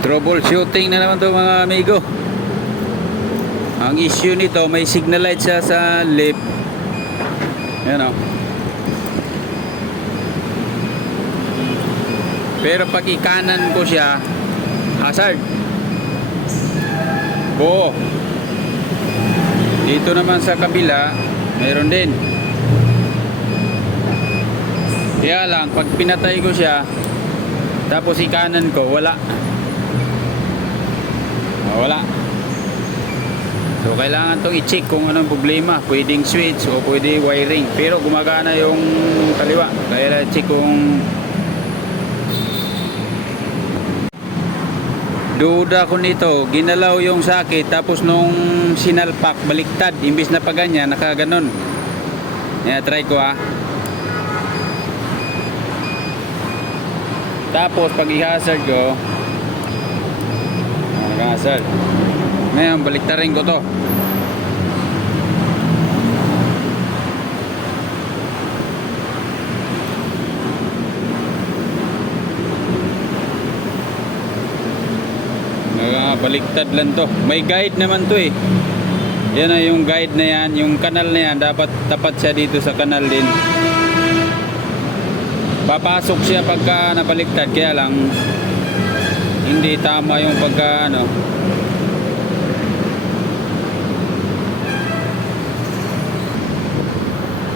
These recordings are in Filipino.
Troubleshooting na naman to mga amigo. Ang issue nito, may signal light siya sa left. Ayan o. Pero pag ikanan ko siya, hazard. Oo. Dito naman sa kabila, mayroon din. Kaya lang, pag pinatay ko siya, tapos ikanan ko, wala. Wala. So kailangan tong i-check kung anong problema. Pwedeng switch o pwede wiring. Pero gumagana yung kaliwa. Kaya check kung duda ko nito. Ginalaw yung sakit. Tapos nung sinalpak, baliktad. Imbis na pa ganyan, nakaganon. Yan, try ko ha. Tapos pag i-hazard ko, nag-hazard. Ngayon, baliktarin ko to. Baliktad lang to. May guide naman to eh. Yan na yung guide na yan. Yung kanal na yan, dapat tapat siya dito sa kanal din. Papasok siya pagka nabaliktad. Kaya lang, hindi tama yung pagka ano.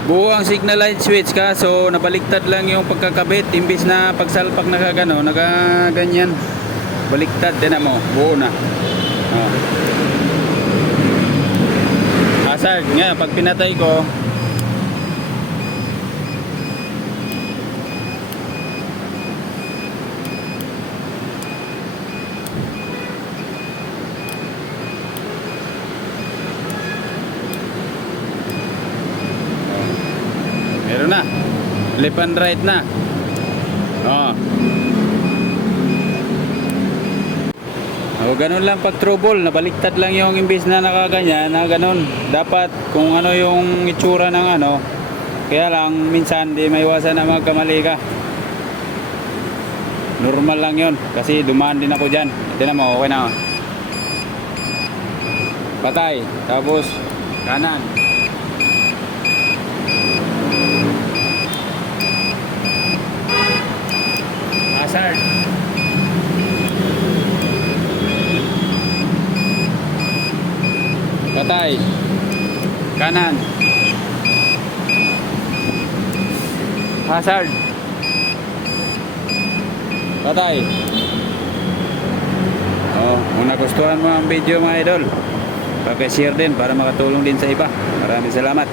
Buo ang signal light switch, kaso nabaliktad lang yung pagkakabit. Imbis na pagsalpak na kagano, nagaganyan. Baliktad din mo, buo na. Oh. Hazard nga, pag pinatay ko, meron na, left and right na. Oh. O ganun lang pag trouble, nabaliktad lang yung imbis na nakaganyan, na ganun. Dapat kung ano yung itsura ng ano, kaya lang minsan di maiwasan na magkamali ka. Normal lang yon kasi dumaan din ako dyan. Tignan mo, okay na. Patay, tapos kanan. Hazard. Patay. Kanan. Hazard. Patay. Oh, kung nagustuhan mo ang video mga idol, paki-share din para makatulong din sa iba. Maraming salamat.